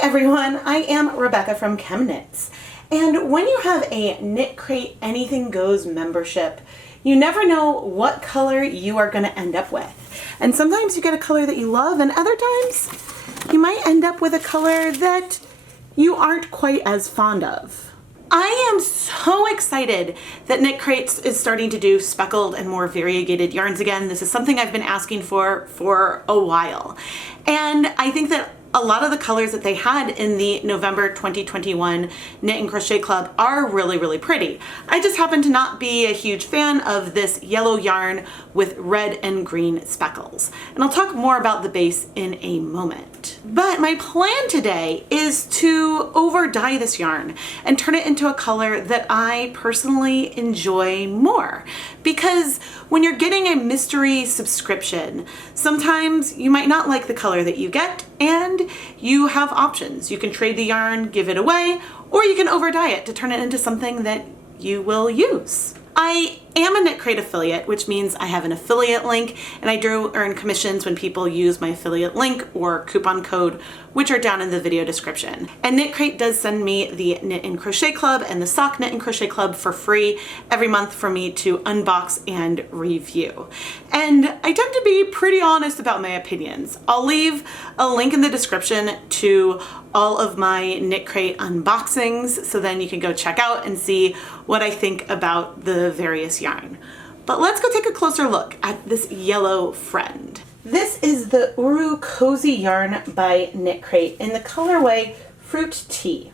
everyone, I am Rebecca from ChemKnits, and when you have a KnitCrate Anything Goes membership, you never know what color you are going to end up with. And sometimes you get a color that you love, and other times you might end up with a color that you aren't quite as fond of. I am so excited that KnitCrate is starting to do speckled and more variegated yarns again. This is something I've been asking for a while. And I think that a lot of the colors that they had in the November 2021 Knit and Crochet Club are really, really pretty. I just happen to not be a huge fan of this yellow yarn with red and green speckles. And I'll talk more about the base in a moment. But my plan today is to over dye this yarn and turn it into a color that I personally enjoy more. Because when you're getting a mystery subscription, sometimes you might not like the color that you get, and you have options. You can trade the yarn, give it away, or you can over dye it to turn it into something that you will use. I am a KnitCrate affiliate, which means I have an affiliate link, and I do earn commissions when people use my affiliate link or coupon code, which are down in the video description. And KnitCrate does send me the Knit and Crochet Club and the Sock Knit and Crochet Club for free every month for me to unbox and review. And I tend to be pretty honest about my opinions. I'll leave a link in the description to all of my KnitCrate unboxings, so then you can go check out and see what I think about the various yarn. But let's go take a closer look at this yellow friend. This is the Uru Cozy yarn by KnitCrate in the colorway Fruit Tea.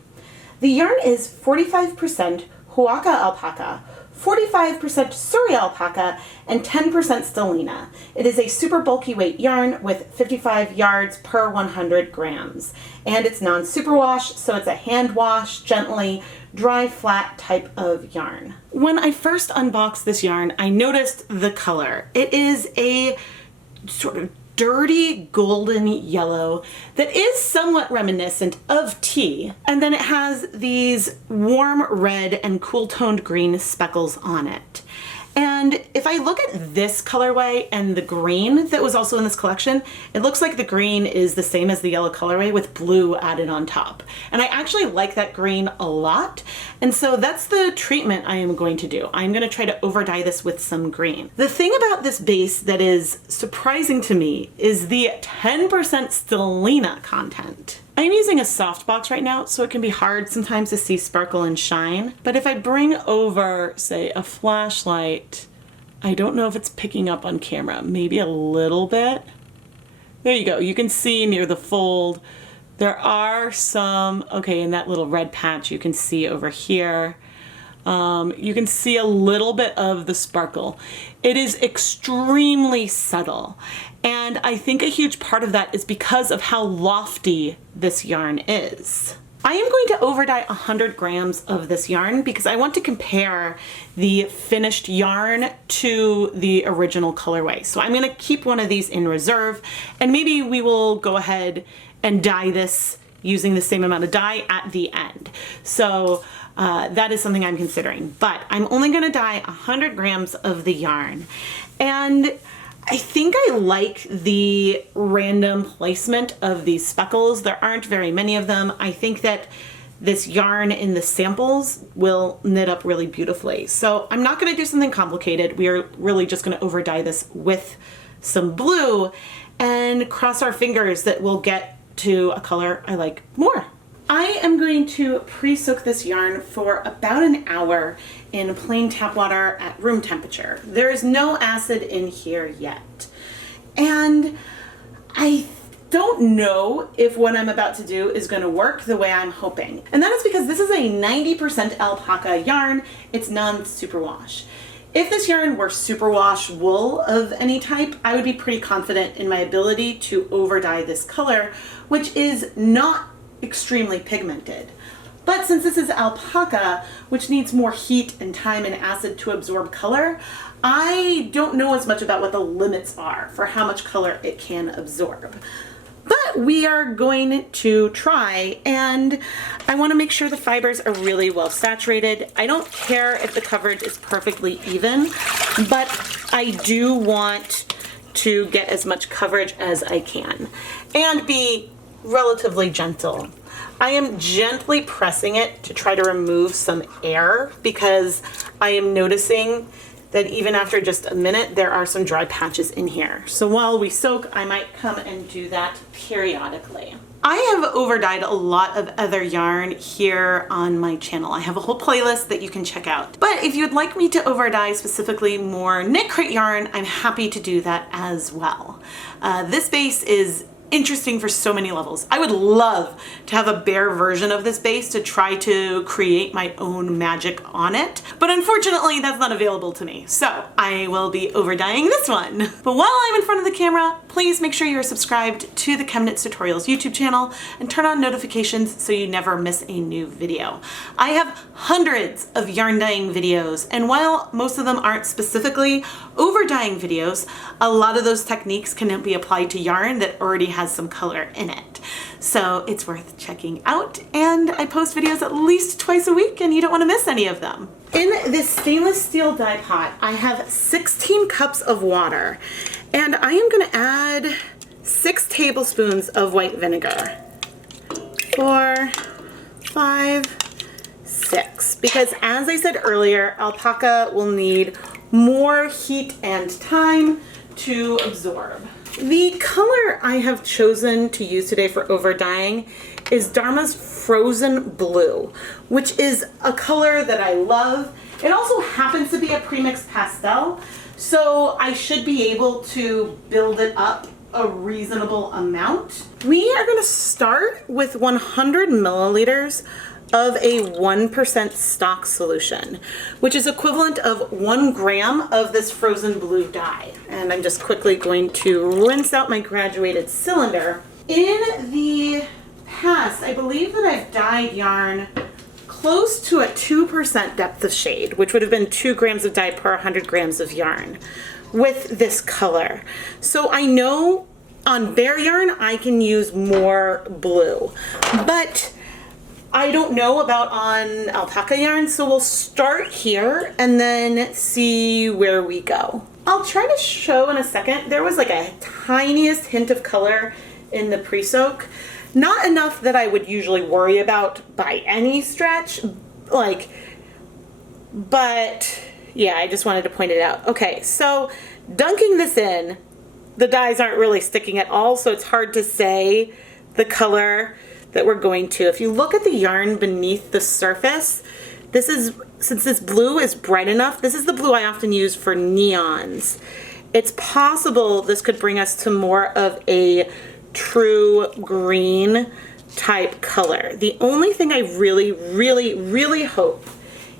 The yarn is 45% Huacaya alpaca, 45% suri alpaca, and 10% Stellina. It is a super bulky weight yarn with 55 yards per 100 grams. And it's non-superwash, so it's a hand wash, gently, dry, flat type of yarn. When I first unboxed this yarn, I noticed the color. It is a sort of dirty golden yellow that is somewhat reminiscent of tea, and then it has these warm red and cool toned green speckles on it. And if I look at this colorway and the green that was also in this collection, it looks like the green is the same as the yellow colorway with blue added on top. And I actually like that green a lot. And so that's the treatment I am going to do. I'm going to try to over dye this with some green. The thing about this base that is surprising to me is the 10% Stellina content. I'm using a softbox right now, so it can be hard sometimes to see sparkle and shine. But if I bring over, say, a flashlight, I don't know if it's picking up on camera, maybe a little bit. There you go, you can see near the fold. There are some, okay, in that little red patch you can see over here. You can see a little bit of the sparkle. It is extremely subtle. And I think a huge part of that is because of how lofty this yarn is. I am going to over dye 100 grams of this yarn because I want to compare the finished yarn to the original colorway. So I'm going to keep one of these in reserve, and maybe we will go ahead and dye this using the same amount of dye at the end. So that is something I'm considering, but I'm only going to dye 100 grams of the yarn. And I think I like the random placement of these speckles. There aren't very many of them. I think that this yarn in the samples will knit up really beautifully. So I'm not going to do something complicated. We are really just going to over dye this with some blue and cross our fingers that we'll get to a color I like more. I am going to pre-soak this yarn for about an hour in plain tap water at room temperature. There is no acid in here yet. And I don't know if what I'm about to do is going to work the way I'm hoping. And that is because this is a 90% alpaca yarn. It's non-superwash. If this yarn were superwash wool of any type, I would be pretty confident in my ability to over dye this color, which is not extremely pigmented. But since this is alpaca, which needs more heat and time and acid to absorb color, I don't know as much about what the limits are for how much color it can absorb. But we are going to try, and I want to make sure the fibers are really well saturated. I don't care if the coverage is perfectly even, but I do want to get as much coverage as I can and be relatively gentle. I am gently pressing it to try to remove some air because I am noticing that even after just a minute, there are some dry patches in here. So while we soak, I might come and do that periodically. I have overdyed a lot of other yarn here on my channel. I have a whole playlist that you can check out. But if you'd like me to overdye specifically more KnitCrate yarn, I'm happy to do that as well. This base is interesting for so many levels. I would love to have a bare version of this base to try to create my own magic on it, but unfortunately that's not available to me, so I will be overdyeing this one. But while I'm in front of the camera, please make sure you're subscribed to the ChemKnits Tutorials YouTube channel and turn on notifications so you never miss a new video. I have hundreds of yarn dyeing videos, and while most of them aren't specifically overdyeing videos, a lot of those techniques can be applied to yarn that already has some color in it. So it's worth checking out, and I post videos at least twice a week and you don't want to miss any of them. In this stainless steel dye pot, I have 16 cups of water, and I am going to add 6 tablespoons of white vinegar. 4, 5, 6, because as I said earlier, alpaca will need more heat and time to absorb. The color I have chosen to use today for overdyeing is Dharma's Frozen Blue, which is a color that I love. It also happens to be a premixed pastel, so I should be able to build it up a reasonable amount. We are going to start with 100 milliliters of a 1% stock solution, which is equivalent of 1 gram of this frozen blue dye. And I'm just quickly going to rinse out my graduated cylinder. In the past, I believe that I've dyed yarn close to a 2% depth of shade, which would have been 2 grams of dye per 100 grams of yarn with this color. So I know on bare yarn, I can use more blue, but I don't know about on alpaca yarn, so we'll start here and then see where we go. I'll try to show in a second. There was like a tiniest hint of color in the pre-soak. Not enough that I would usually worry about by any stretch, but yeah, I just wanted to point it out. Okay, so dunking this in, the dyes aren't really sticking at all, so it's hard to say the color that we're going to. If you look at the yarn beneath the surface, this is, since this blue is bright enough, this is the blue I often use for neons. It's possible this could bring us to more of a true green type color. The only thing I really hope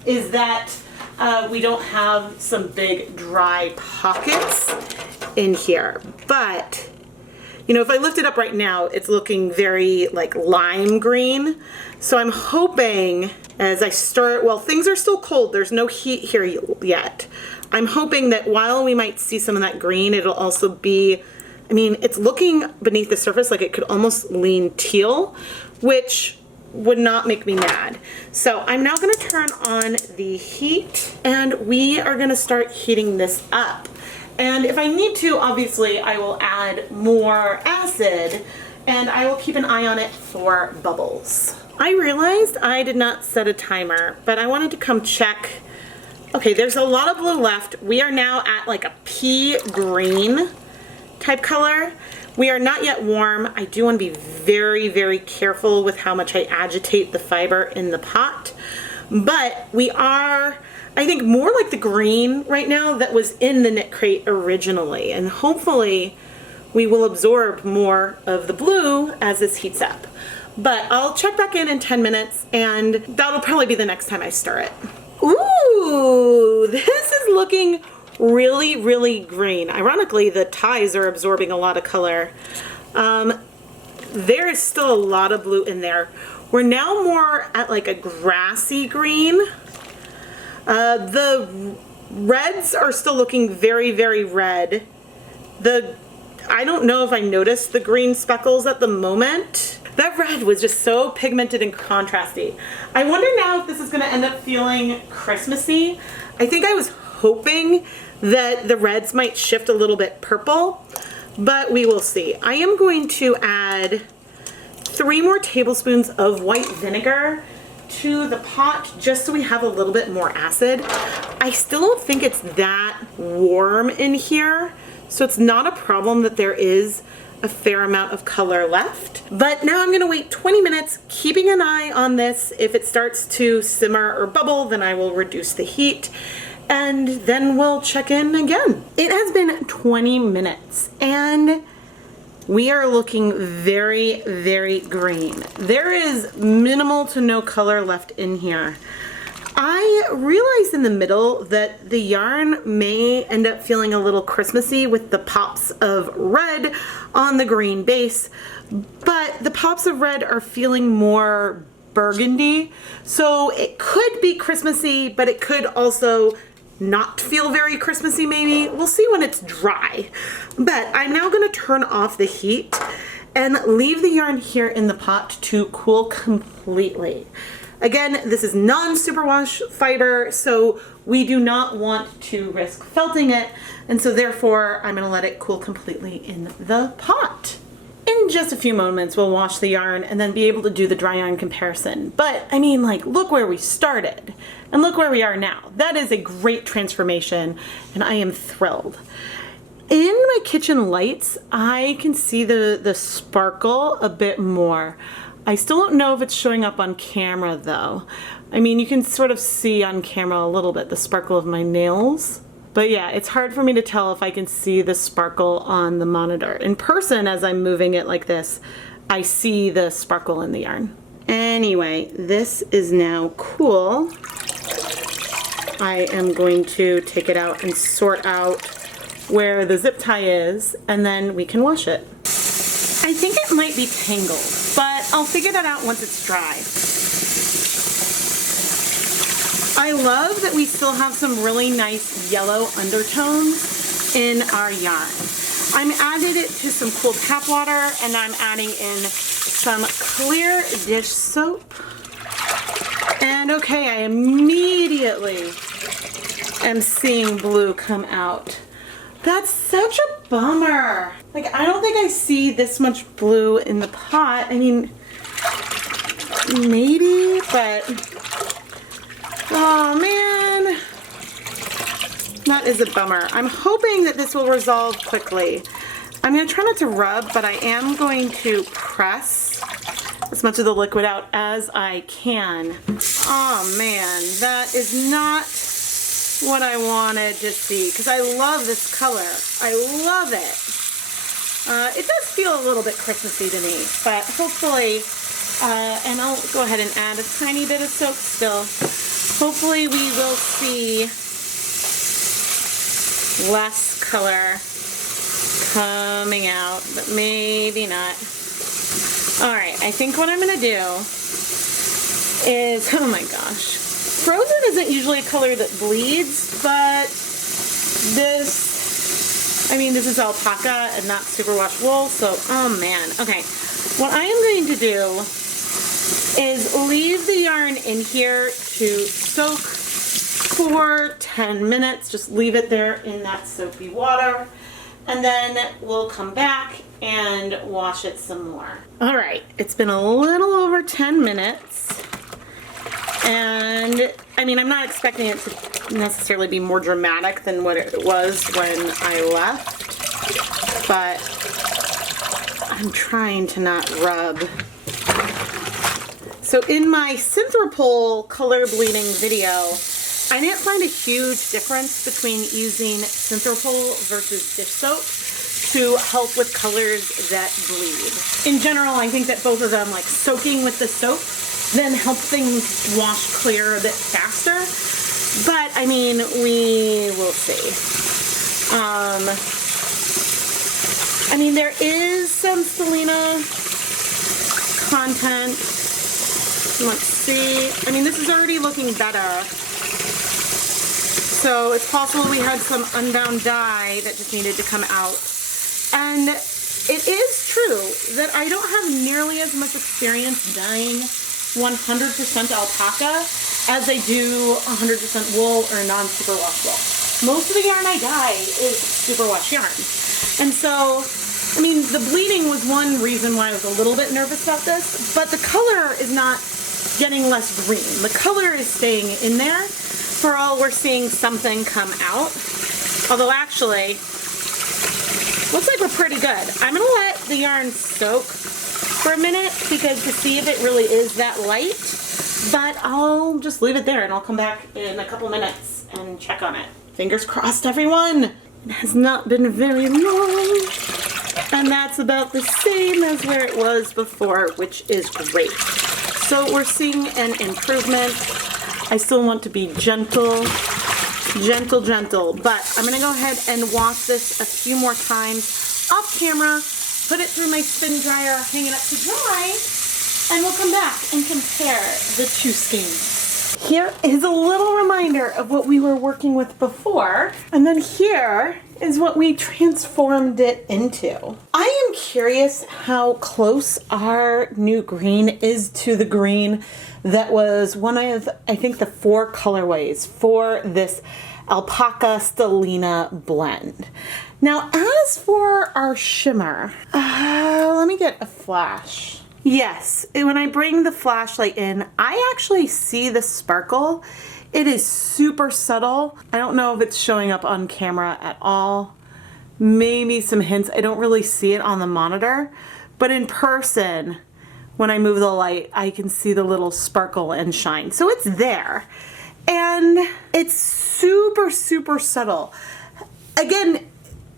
is that we don't have some big dry pockets in here. But you know, if I lift it up right now, it's looking very like lime green. So I'm hoping as I stir it, well, things are still cold. There's no heat here yet. I'm hoping that while we might see some of that green, it'll also be, I mean, it's looking beneath the surface like it could almost lean teal, which would not make me mad. So I'm now going to turn on the heat and we are going to start heating this up. And if I need to, obviously, I will add more acid and I will keep an eye on it for bubbles. I realized I did not set a timer, but I wanted to come check. Okay, there's a lot of blue left. We are now at like a pea green type color. We are not yet warm. I do want to be very careful with how much I agitate the fiber in the pot. But we are, I think, more like the green right now that was in the KnitCrate originally. And hopefully we will absorb more of the blue as this heats up. But I'll check back in 10 minutes and that'll probably be the next time I stir it. Ooh, this is looking really green. Ironically, the ties are absorbing a lot of color. There is still a lot of blue in there. We're now more at like a grassy green. The reds are still looking very red. I don't know if I noticed the green speckles at the moment. That red was just so pigmented and contrasty. I wonder now if this is gonna end up feeling Christmassy. I think I was hoping that the reds might shift a little bit purple, but we will see. I am going to add 3 more tablespoons of white vinegar to the pot just so we have a little bit more acid. I still don't think it's that warm in here, so it's not a problem that there is a fair amount of color left. But now I'm gonna wait 20 minutes, keeping an eye on this. If it starts to simmer or bubble, then I will reduce the heat, and then we'll check in again. It has been 20 minutes, and we are looking very, very green. There is minimal to no color left in here. I realized in the middle that the yarn may end up feeling a little Christmassy with the pops of red on the green base, but the pops of red are feeling more burgundy. So it could be Christmassy, but it could also not feel very Christmassy maybe. We'll see when it's dry. But I'm now gonna turn off the heat and leave the yarn here in the pot to cool completely. Again, this is non-superwash fiber, so we do not want to risk felting it, and so therefore I'm gonna let it cool completely in the pot. In just a few moments, we'll wash the yarn and then be able to do the dry yarn comparison. But I mean, like, look where we started and look where we are now. That is a great transformation, and I am thrilled. In my kitchen lights, I can see the sparkle a bit more. I still don't know if it's showing up on camera though. I mean, you can sort of see on camera a little bit the sparkle of my nails. But yeah, it's hard for me to tell if I can see the sparkle on the monitor. In person, as I'm moving it like this, I see the sparkle in the yarn. Anyway, this is now cool. I am going to take it out and sort out where the zip tie is, and then we can wash it. I think it might be tangled, but I'll figure that out once it's dry. I love that we still have some really nice yellow undertones in our yarn. I'm added it to some cool tap water, and I'm adding in some clear dish soap. And okay, I immediately am seeing blue come out. That's such a bummer. Like, I don't think I see this much blue in the pot. I mean, maybe, but oh man, that is a bummer. I'm hoping that this will resolve quickly. I'm gonna try not to rub, but I am going to press as much of the liquid out as I can. Oh man, that is not what I wanted to see, because I love this color. I love it. It does feel a little bit Christmassy to me, but hopefully, and I'll go ahead and add a tiny bit of soap still. Hopefully we will see less color coming out, but maybe not. All right, I think what I'm gonna do is, oh my gosh, frozen isn't usually a color that bleeds, but this, I mean, this is alpaca and not superwash wool, so, oh man. Okay, what I am going to do is leave the yarn in here to soak for 10 minutes. Just leave it there in that soapy water, and then we'll come back and wash it some more. All right, it's been a little over 10 minutes. And I mean, I'm not expecting it to necessarily be more dramatic than what it was when I left, but I'm trying to not rub. So in my Synthropol color bleeding video, I didn't find a huge difference between using Synthropol versus dish soap to help with colors that bleed. In general, I think that both of them, like soaking with the soap, then help things wash clear a bit faster. But I mean, we will see. I mean, there is some Stellina content. Let's see. I mean, this is already looking better. So it's possible we had some unbound dye that just needed to come out. And it is true that I don't have nearly as much experience dyeing 100% alpaca as I do 100% wool or non-superwash wool. Most of the yarn I dye is superwash yarn. And so I mean, the bleeding was one reason why I was a little bit nervous about this, but the color is not getting less green. The color is staying in there. For all we're seeing something come out. Although actually, looks like we're pretty good. I'm gonna let the yarn soak for a minute because to see if it really is that light, but I'll just leave it there and I'll come back in a couple minutes and check on it. Fingers crossed, everyone. It has not been very long, and that's about the same as where it was before, which is great. So we're seeing an improvement. I still want to be gentle, but I'm gonna go ahead and wash this a few more times off camera, put it through my spin dryer, hang it up to dry, and we'll come back and compare the two skeins. Here is a little reminder of what we were working with before, and then here is what we transformed it into. I am curious how close our new green is to the green that was one of, I think, the 4 colorways for this Alpaca Stellina blend. Now, as for our shimmer, let me get a flash. Yes, when I bring the flashlight in, I actually see the sparkle. It is super subtle. I don't know if it's showing up on camera at all. Maybe some hints. I don't really see it on the monitor, but in person, when I move the light, I can see the little sparkle and shine. So it's there, and it's super, super subtle. Again,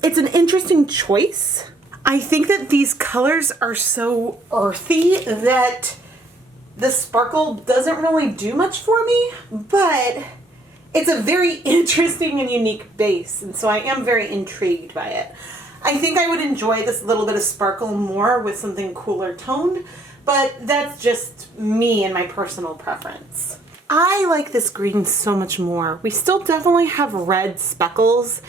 it's an interesting choice. I think that these colors are so earthy that the sparkle doesn't really do much for me, but it's a very interesting and unique base, and so I am very intrigued by it. I think I would enjoy this little bit of sparkle more with something cooler toned, but that's just me and my personal preference. I like this green so much more. We still definitely have red speckles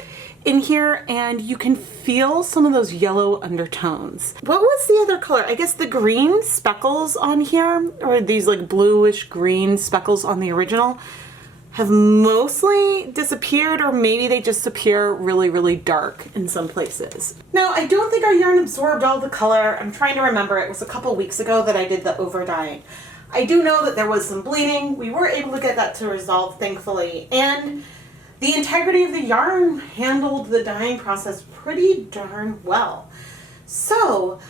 in here, and you can feel some of those yellow undertones. What was the other color? I guess the green speckles on here, or these like bluish green speckles on the original, have mostly disappeared, or maybe they just appear really, really dark in some places. Now, I don't think our yarn absorbed all the color. I'm trying to remember. It was a couple weeks ago that I did the overdyeing. I do know that there was some bleeding. We were able to get that to resolve, thankfully, and the integrity of the yarn handled the dyeing process pretty darn well. So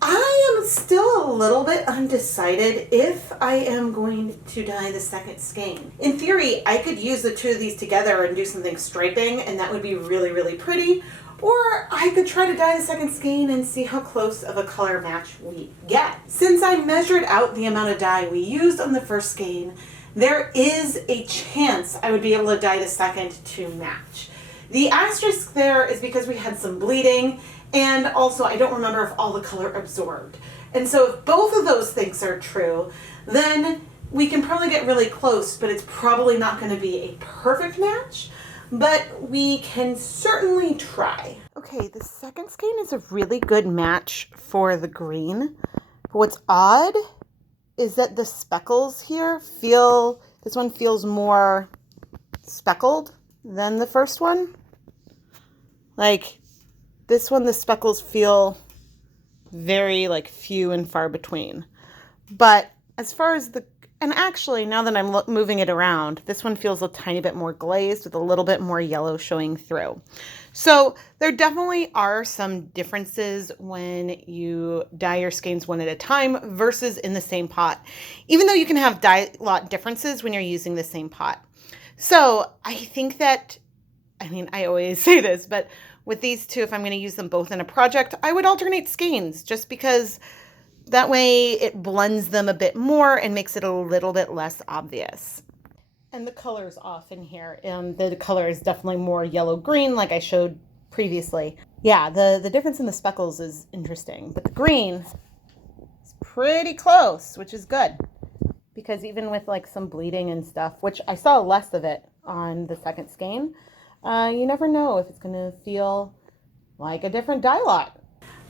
I am still a little bit undecided if I am going to dye the second skein. In theory, I could use the two of these together and do something striping, and that would be really, really pretty. Or I could try to dye the second skein and see how close of a color match we get. Since I measured out the amount of dye we used on the first skein, there is a chance I would be able to dye the second to match. The asterisk there is because we had some bleeding, and also I don't remember if all the color absorbed. And so if both of those things are true, then we can probably get really close, but it's probably not going to be a perfect match, but we can certainly try. Okay, the second skein is a really good match for the green. But what's odd is that the speckles here this one feels more speckled than the first one. Like this one, the speckles feel very like few and far between. But as far as and actually now that I'm moving it around, this one feels a tiny bit more glazed with a little bit more yellow showing through. So there definitely are some differences when you dye your skeins one at a time versus in the same pot, even though you can have dye lot differences when you're using the same pot. So I think that, I mean, I always say this, but with these two, if I'm going to use them both in a project, I would alternate skeins just because that way it blends them a bit more and makes it a little bit less obvious. And the color's off in here, and the color is definitely more yellow-green like I showed previously. Yeah, the difference in the speckles is interesting, but the green is pretty close, which is good. Because even with like some bleeding and stuff, which I saw less of it on the second skein, you never know if it's going to feel like a different dye lot.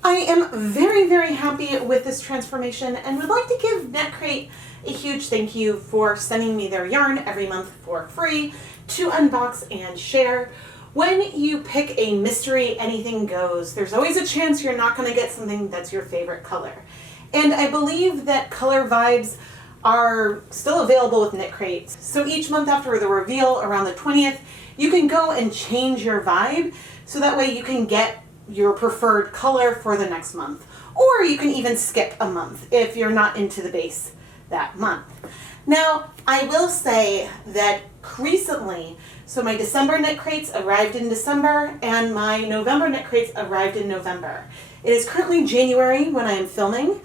I am very, very happy with this transformation and would like to give KnitCrate a huge thank you for sending me their yarn every month for free to unbox and share. When you pick a mystery anything goes, there's always a chance you're not going to get something that's your favorite color. And I believe that color vibes are still available with KnitCrate. So each month after the reveal around the 20th, you can go and change your vibe so that way you can get your preferred color for the next month. Or you can even skip a month if you're not into the base that month. Now, I will say that recently, so my December KnitCrates arrived in December and my November KnitCrates arrived in November. It is currently January when I am filming,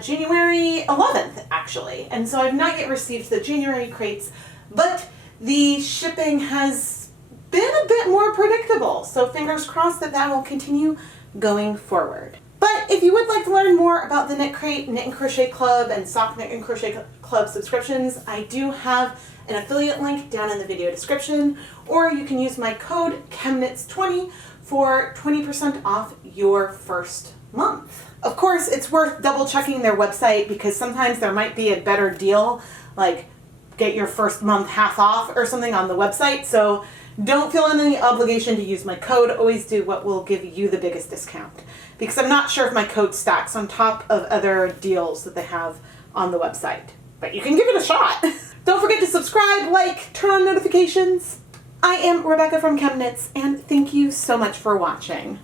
January 11th actually, and so I've not yet received the January crates, but the shipping has been a bit more predictable, so fingers crossed that that will continue going forward. But if you would like to learn more about the KnitCrate Knit and Crochet Club and Sock Knit and Crochet Club subscriptions, I do have an affiliate link down in the video description, or you can use my code ChemKnits20 for 20% off your first month. Of course, it's worth double checking their website because sometimes there might be a better deal, like get your first month half off or something on the website, so don't feel any obligation to use my code. Always do what will give you the biggest discount, because I'm not sure if my code stacks on top of other deals that they have on the website. But you can give it a shot. Don't forget to subscribe, like, turn on notifications. I am Rebecca from ChemKnits, and thank you so much for watching.